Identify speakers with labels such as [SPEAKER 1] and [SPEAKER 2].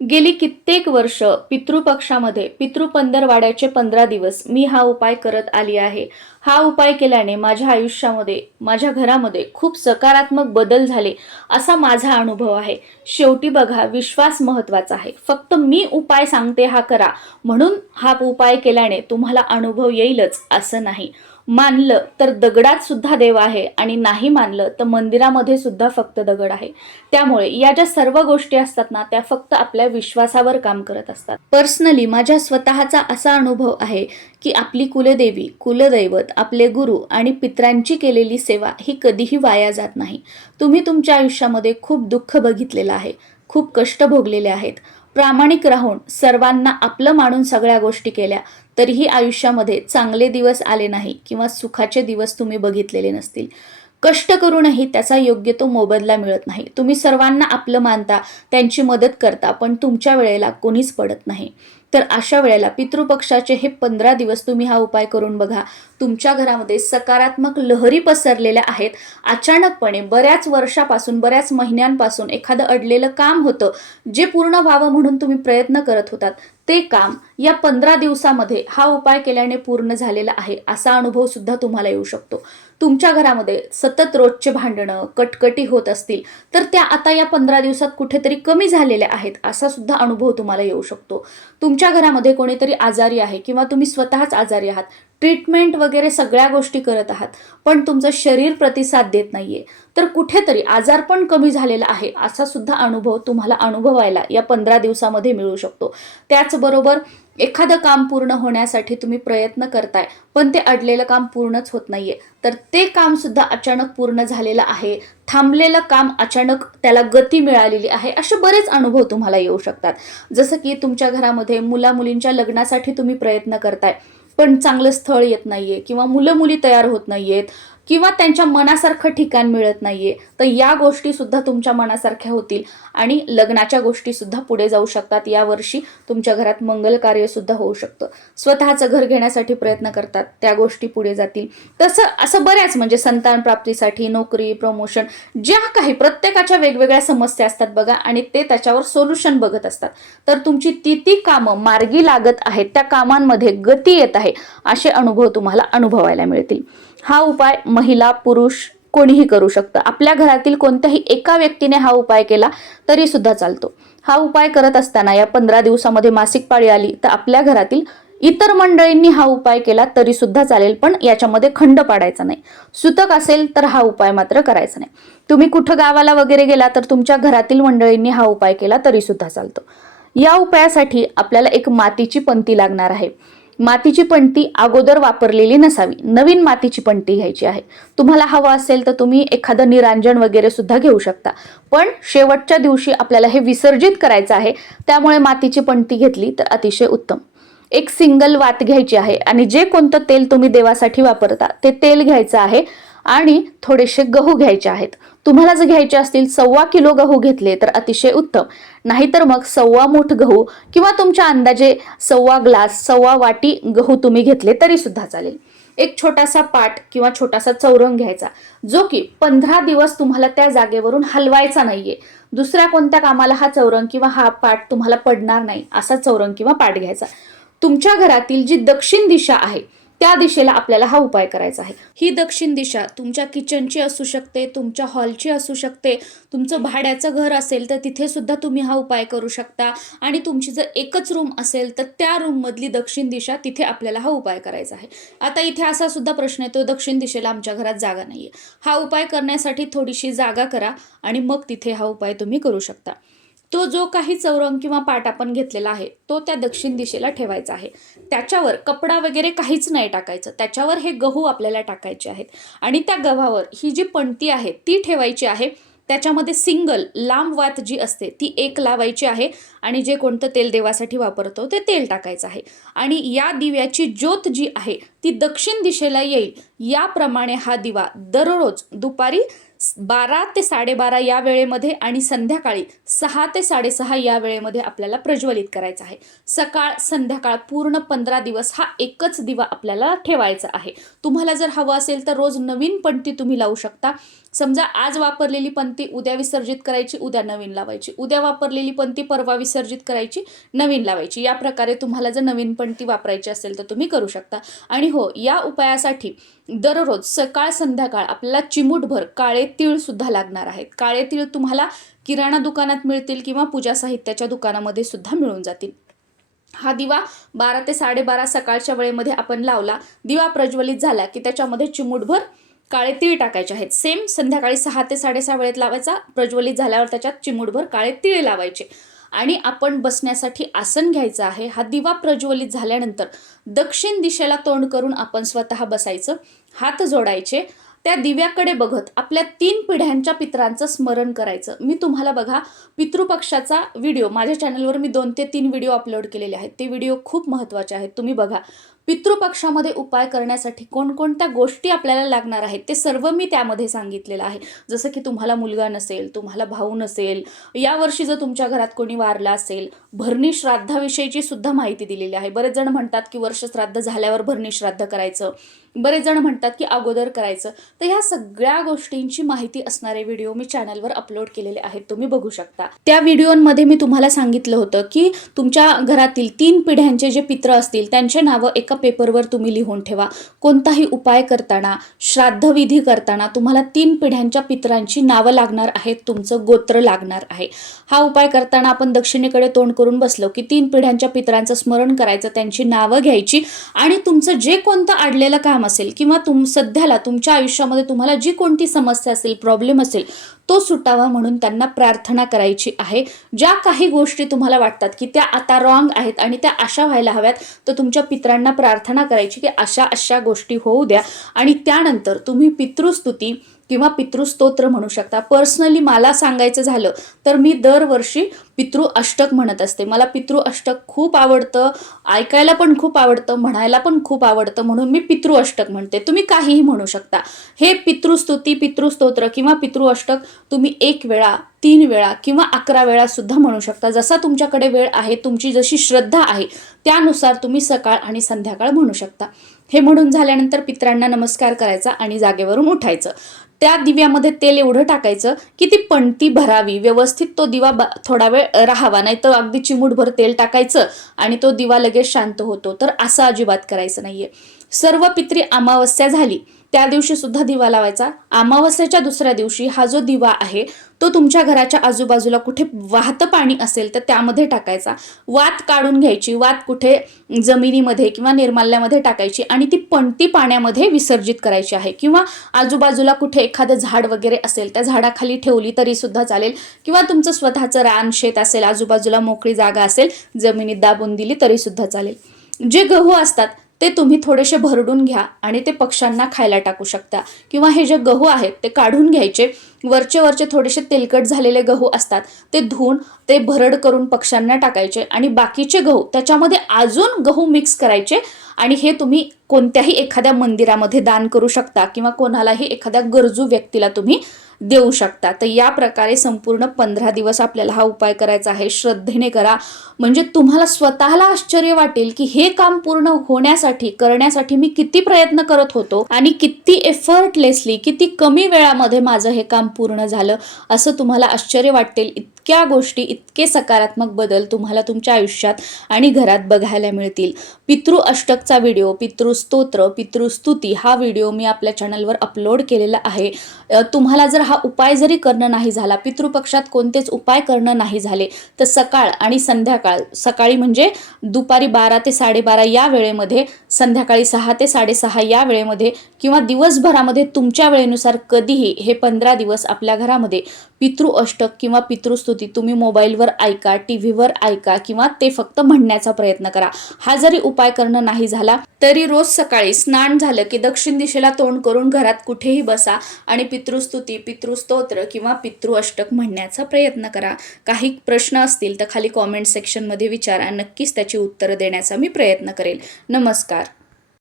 [SPEAKER 1] गेली कित्येक वर्ष पितृपक्षामध्ये पितृपंधरवाड्याचे पंधरा दिवस मी हा उपाय करत आली आहे. हा उपाय केल्याने माझ्या आयुष्यामध्ये माझ्या घरामध्ये खूप सकारात्मक बदल झाले असा माझा अनुभव आहे. शेवटी बघा विश्वास महत्त्वाचा आहे. फक्त मी उपाय सांगते हा करा. म्हणून हा उपाय केल्याने तुम्हाला अनुभव येईलच असं नाही. मानलं तर दगडात सुद्धा देव आहे आणि नाही मानलं तर मंदिरामध्ये सुद्धा फक्त दगड आहे. त्यामुळे या ज्या सर्व गोष्टी असतात ना त्या फक्त आपल्या विश्वासावर काम करत असतात. पर्सनली माझ्या स्वतःचा असा अनुभव आहे की आपली कुलदेवी कुलदैवत आपले गुरु आणि पित्रांची केलेली सेवा ही कधीही वाया जात नाही. तुम्ही तुमच्या आयुष्यामध्ये खूप दुःख बघितलेलं आहे खूप कष्ट भोगलेले आहेत. प्रामाणिक राहून सर्वांना आपलं मानून सगळ्या गोष्टी केल्या तरीही आयुष्यामध्ये चांगले दिवस आले नाही किंवा सुखाचे दिवस तुम्ही बघितलेले नसतील. कष्ट करूनही त्याचा योग्य तो मोबदला मिळत नाही. तुम्ही सर्वांना आपलं मानता त्यांची मदत करता पण तुमच्या वेळेला कोणीच पडत नाही. तर अशा वेळेला पितृपक्षाचे हे पंधरा दिवस तुम्ही हा उपाय करून बघा. तुमच्या घरामध्ये सकारात्मक लहरी पसरलेल्या आहेत. अचानकपणे बऱ्याच वर्षापासून बऱ्याच महिन्यांपासून एखादं अडलेलं काम होतं जे पूर्ण व्हावं म्हणून तुम्ही प्रयत्न करत होतात. ते काम या पंधरा दिवसामध्ये हा उपाय केल्याने पूर्ण झालेला आहे असा अनुभव सुद्धा तुम्हाला येऊ शकतो. तुमच्या घरामध्ये सतत रोजचे भांडणं कटकटी होत असतील तर त्या आता या पंधरा दिवसात कुठेतरी कमी झालेल्या आहेत असा सुद्धा अनुभव तुम्हाला येऊ शकतो. तुमच्या घरामध्ये कोणीतरी आजारी आहे किंवा तुम्ही स्वतःच आजारी आहात ट्रीटमेंट वगैरे सगळ्या गोष्टी करत आहात पण तुमचं शरीर प्रतिसाद देत नाहीये. तर कुठेतरी आजार पण कमी झालेला आहे असा सुद्धा अनुभव तुम्हाला अनुभवायला या पंधरा दिवसामध्ये मिळू शकतो. त्याचबरोबर एखादं काम पूर्ण होण्यासाठी तुम्ही प्रयत्न करताय पण ते अडलेलं काम पूर्णच होत नाहीये. तर ते काम सुद्धा अचानक पूर्ण झालेलं आहे थांबलेलं काम अचानक त्याला गती मिळालेली आहे असे बरेच अनुभव तुम्हाला येऊ शकतात. जसं की तुमच्या घरामध्ये मुला मुलींच्या लग्नासाठी तुम्ही प्रयत्न करताय पण चांगलं स्थळ येत नाहीये किंवा मुलं मुली तयार होत नाहीयेत. किंवा त्यांच्या मनासारखं ठिकाण मिळत नाहीये तर या गोष्टी सुद्धा तुमच्या मनासारख्या होतील. आणि लग्नाच्या गोष्टी सुद्धा पुढे जाऊ शकतात. या वर्षी तुमच्या घरात मंगल कार्य सुद्धा होऊ शकतं. स्वतःचं घर घेण्यासाठी प्रयत्न करतात. त्या गोष्टी पुढे जातील. तसं असं बऱ्याच म्हणजे संतान प्राप्तीसाठी नोकरी प्रमोशन ज्या काही प्रत्येकाच्या वेगवेगळ्या समस्या असतात बघा आणि ते त्याच्यावर सोल्युशन बघत असतात. तर तुमची ती ती कामं मार्गी लागत आहेत. त्या कामांमध्ये गती येत आहे. असे अनुभव तुम्हाला अनुभवायला मिळतील. हा उपाय महिला पुरुष कोणीही करू शकतं. आपल्या घरातील कोणत्याही एका व्यक्तीने हा उपाय केला तरी सुद्धा चालतो. हा उपाय करत असताना या पंधरा दिवसामध्ये मासिक पाळी आली तर आपल्या घरातील इतर मंडळींनी हा उपाय केला तरी सुद्धा चालेल पण याच्यामध्ये खंड पाडायचा नाही. सुतक असेल तर हा उपाय मात्र करायचा नाही. तुम्ही कुठं गावाला वगैरे गेला तर तुमच्या घरातील मंडळींनी हा उपाय केला तरी सुद्धा चालतो. या उपायासाठी आपल्याला एक मातीची पंती लागणार आहे. मातीची पंटी अगोदर वापरलेली नसावी. नवीन मातीची पंटी घ्यायची आहे. तुम्हाला हवं असेल तर तुम्ही एखादं निरांजन वगैरे सुद्धा घेऊ शकता. पण शेवटच्या दिवशी आपल्याला हे विसर्जित करायचं आहे त्यामुळे मातीची पंटी घेतली तर अतिशय उत्तम. एक सिंगल वात घ्यायची आहे आणि जे कोणतं तेल तुम्ही देवासाठी वापरता ते तेल घ्यायचं आहे. आणि थोडेसे गहू घ्यायचे आहेत. तुम्हाला जर घ्यायचे असतील सव्वा किलो गहू घेतले तर अतिशय उत्तम. नाहीतर मग सव्वा मूठ गहू किंवा तुमच्या अंदाजे सव्वा ग्लास सव्वा वाटी गहू तुम्ही घेतले तरी सुद्धा चालेल. एक छोटासा पाट किंवा छोटासा चौरंग घ्यायचा जो की पंधरा दिवस तुम्हाला त्या जागेवरून हलवायचा नाहीये. दुसऱ्या कोणत्या कामाला हा चौरंग किंवा हा पाट तुम्हाला पडणार नाही असा चौरंग किंवा पाट घ्यायचा. तुमच्या घरातील जी दक्षिण दिशा आहे त्या दिशेला आपल्याला हा उपाय करायचा आहे. ही दक्षिण दिशा तुमच्या किचनची असू शकते तुमच्या हॉलची असू शकते तुमचं भाड्याचं घर असेल तर तिथे सुद्धा तुम्ही हा उपाय करू शकता. आणि तुमची जर एकच रूम असेल तर त्या रूममधली दक्षिण दिशा तिथे आपल्याला हा उपाय करायचा आहे. आता इथे असा सुद्धा प्रश्न येतो दक्षिण दिशेला आमच्या घरात जागा नाही हा उपाय करण्यासाठी थोडीशी जागा करा आणि मग तिथे हा उपाय तुम्ही करू शकता. तो जो काही चौरंग किंवा पाट आपण घेतलेला आहे तो त्या दक्षिण दिशेला ठेवायचा आहे. त्याच्यावर कपडा वगैरे काहीच नाही टाकायचं. त्याच्यावर हे गहू आपल्याला टाकायचे आहेत. आणि त्या गव्हावर ही जी पणती आहे ती ठेवायची आहे. त्याच्यामध्ये सिंगल लांब वात जी असते ती एक लावायची आहे. आणि जे कोणतं तेल देवासाठी वापरतो ते तेल टाकायचं आहे. आणि या दिव्याची ज्योत जी आहे ती दक्षिण दिशेला येईल. याप्रमाणे हा दिवा दररोज दुपारी बारा ते साडेबारा या वेळेमध्ये आणि संध्याकाळी सहा ते साडेसहा या वेळेमध्ये आपल्याला प्रज्वलित करायचा आहे. सकाळ संध्याकाळ पूर्ण पंधरा दिवस हा एकच दिवा आपल्याला ठेवायचा आहे. तुम्हाला जर हवं असेल तर रोज नवीन पणती तुम्ही लावू शकता. समजा आज वापरलेली पंती उद्या विसर्जित करायची उद्या नवीन लावायची. उद्या वापरलेली पंक्ती परवा विसर्जित विसर्जित करायची नवीन लावायची. या प्रकारे तुम्हाला जर नवीन पणती वापरायची असेल तर तुम्ही करू शकता. आणि हो या उपायासाठी दररोज सकाळ संध्याकाळ आपल्याला चिमूटभर काळे तीळसुद्धा लागणार आहेत. काळे तीळ तुम्हाला किराणा दुकानात मिळतील किंवा पूजा साहित्याच्या दुकानामध्ये सुद्धा मिळून जातील. हा दिवा बारा ते साडेबारा सकाळच्या वेळेमध्ये आपण लावला. दिवा प्रज्वलित झाला की त्याच्यामध्ये चिमूटभर काळे तीळ टाकायचे आहेत. सेम संध्याकाळी सहा ते साडेसहा वेळेत लावायचा. प्रज्वलित झाल्यावर त्याच्यात चिमूटभर काळे तीळ लावायचे. आणि आपण बसण्यासाठी आसन घ्यायचं आहे. हा दिवा प्रज्वलित झाल्यानंतर दक्षिण दिशेला तोंड करून आपण स्वतः बसायचं. हात जोडायचे. त्या दिव्याकडे बघत आपल्या तीन पिढ्यांच्या पितरांचं स्मरण करायचं. मी तुम्हाला बघा पितृपक्षाचा व्हिडिओ माझ्या चॅनलवर मी दोन ते तीन व्हिडिओ अपलोड केलेले आहेत. ते व्हिडिओ खूप महत्त्वाचे आहेत. तुम्ही बघा पितृपक्षामध्ये उपाय करण्यासाठी कोणकोणत्या गोष्टी आपल्याला लागणार आहेत ते सर्व मी त्यामध्ये सांगितलेलं आहे. जसं की तुम्हाला मुलगा नसेल तुम्हाला भाऊ नसेल यावर्षी जर तुमच्या घरात कोणी वारला असेल भरणी श्राद्धाविषयीची सुद्धा माहिती दिलेली आहे. बरेच जण म्हणतात की वर्ष श्राद्ध झाल्यावर भरणी श्राद्ध करायचं. बरेच जण म्हणतात की अगोदर करायचं. तर ह्या सगळ्या गोष्टींची माहिती असणारे व्हिडिओ मी चॅनलवर अपलोड केलेले आहेत तुम्ही बघू शकता. त्या व्हिडिओमध्ये मी तुम्हाला सांगितलं होतं की तुमच्या घरातील तीन पिढ्यांचे जे पित्र असतील त्यांचे नावं एका पेपरवर तुम्ही लिहून ठेवा. कोणताही उपाय करताना श्राद्धविधी करताना तुम्हाला तीन पिढ्यांच्या पितरांची नावं लागणार आहेत तुमचं गोत्र लागणार आहे. हा उपाय करताना आपण दक्षिणेकडे तोंड करून बसलो की तीन पिढ्यांच्या पितरांचं स्मरण करायचं त्यांची नावं घ्यायची आणि तुमचं जे कोणतं अडलेलं काम असेल किंवा तुम सध्याला तुमच्या आयुष्यामध्ये तुम्हाला जी कोणती समस्या असेल प्रॉब्लेम असेल तो सुटावा म्हणून त्यांना प्रार्थना करायची आहे. ज्या काही गोष्टी तुम्हाला वाटतात की त्या आता रॉंग आहेत आणि त्या अशा व्हायला हव्यात तर तुमच्या पितरांना प्रार्थना करायची की अशा अशा गोष्टी होऊ द्या. आणि त्यानंतर तुम्ही पितृस्तुती किंवा पितृस्तोत्र म्हणू शकता. पर्सनली मला सांगायचं झालं तर मी दरवर्षी पितृ अष्टक म्हणत असते. मला पितृ अष्टक खूप आवडतं. ऐकायला पण खूप आवडतं. म्हणायला पण खूप आवडतं. म्हणून मी पितृ अष्टक म्हणते. तुम्ही काहीही म्हणू शकता. हे पितृस्तुती पितृस्तोत्र किंवा पितृ अष्टक तुम्ही एक वेळा तीन वेळा किंवा अकरा वेळा सुद्धा म्हणू शकता. जसा तुमच्याकडे वेळ आहे तुमची जशी श्रद्धा आहे त्यानुसार तुम्ही सकाळ आणि संध्याकाळ म्हणू शकता. हे म्हणून झाल्यानंतर पित्रांना नमस्कार करायचा आणि जागेवरून उठायचं. त्या दिव्यामध्ये तेल एवढं टाकायचं की ती पणती भरावी. व्यवस्थित तो दिवा ब थोडा वेळ राहावा. नाही तर अगदी चिमूटभर तेल टाकायचं आणि तो दिवा लगेच शांत होतो. तर असं अजिबात करायचं नाहीये. सर्व पित्री अमावस्या झाली. त्या दिवशी सुद्धा दिवा लावायचा. अमावस्याच्या दुसऱ्या दिवशी हा जो दिवा आहे तो तुमच्या घराच्या आजूबाजूला कुठे वाहतं पाणी असेल तर त्यामध्ये टाकायचा. वात काढून घ्यायची. वात कुठे जमिनीमध्ये किंवा निर्माल्यामध्ये टाकायची आणि ती पणती पाण्यामध्ये विसर्जित करायची आहे. किंवा आजूबाजूला कुठे एखादं झाड वगैरे असेल त्या झाडाखाली ठेवली तरी सुद्धा चालेल. किंवा तुमचं स्वतःचं रान शेत असेल आजूबाजूला मोकळी जागा असेल जमिनीत दाबून दिली तरी सुद्धा चालेल. जे गहू असतात ते तुम्ही थोडेसे भरडून घ्या आणि ते पक्ष्यांना खायला टाकू शकता. किंवा हे जे गहू आहेत ते काढून घ्यायचे. वरचे वरचे थोडेसे तेलकट झालेले गहू असतात ते धुवून ते भरड करून पक्ष्यांना टाकायचे. आणि बाकीचे गहू त्याच्यामध्ये अजून गहू मिक्स करायचे. आणि हे तुम्ही कोणत्याही एखाद्या मंदिरामध्ये दान करू शकता किंवा कोणालाही एखाद्या गरजू व्यक्तीला तुम्ही देऊ शकता. तर या प्रकारे संपूर्ण पंधरा दिवस आपल्याला हा उपाय करायचा आहे. श्रद्धेने करा. म्हणजे तुम्हाला स्वतःला आश्चर्य वाटेल की हे काम पूर्ण होण्यासाठी करण्यासाठी मी किती प्रयत्न करत होतो आणि किती एफर्टलेसली किती कमी वेळामध्ये माझं हे काम पूर्ण झालं असं तुम्हाला आश्चर्य वाटेल. इतक्या गोष्टी इतके सकारात्मक बदल तुम्हाला तुमच्या आयुष्यात आणि घरात बघायला मिळतील. पितृ अष्टकचा व्हिडिओ पितृस्तोत्र पितृस्तुती हा व्हिडिओ मी आपल्या चॅनलवर अपलोड केलेला आहे. तुम्हाला जर हा उपाय जरी करणं नाही झाला पितृपक्षात कोणतेच उपाय करणं नाही झाले तर सकाळ आणि संध्याकाळ सकाळी म्हणजे दुपारी बारा ते साडेबारा या वेळेमध्ये संध्याकाळी सहा ते साडेसहा या वेळेमध्ये किंवा दिवसभरामध्ये तुमच्या वेळेनुसार कधीही हे पंधरा दिवस आपल्या घरामध्ये पितृ अष्टक किंवा पितृस्तुती तुम्ही मोबाईलवर ऐका टी व्हीवर ऐका किंवा ते फक्त म्हणण्याचा प्रयत्न करा. हा जरी उपाय करणं नाही झाला तरी रोज सकाळी स्नान झालं की दक्षिण दिशेला तोंड करून घरात कुठेही बसा आणि पितृस्तुती पितृस्तोत्र किंवा पितृ अष्टक म्हणण्याचा प्रयत्न करा. काही प्रश्न असतील तर खाली कॉमेंट सेक्शनमध्ये विचारा. नक्कीच त्याची उत्तरं देण्याचा मी प्रयत्न करेल. नमस्कार.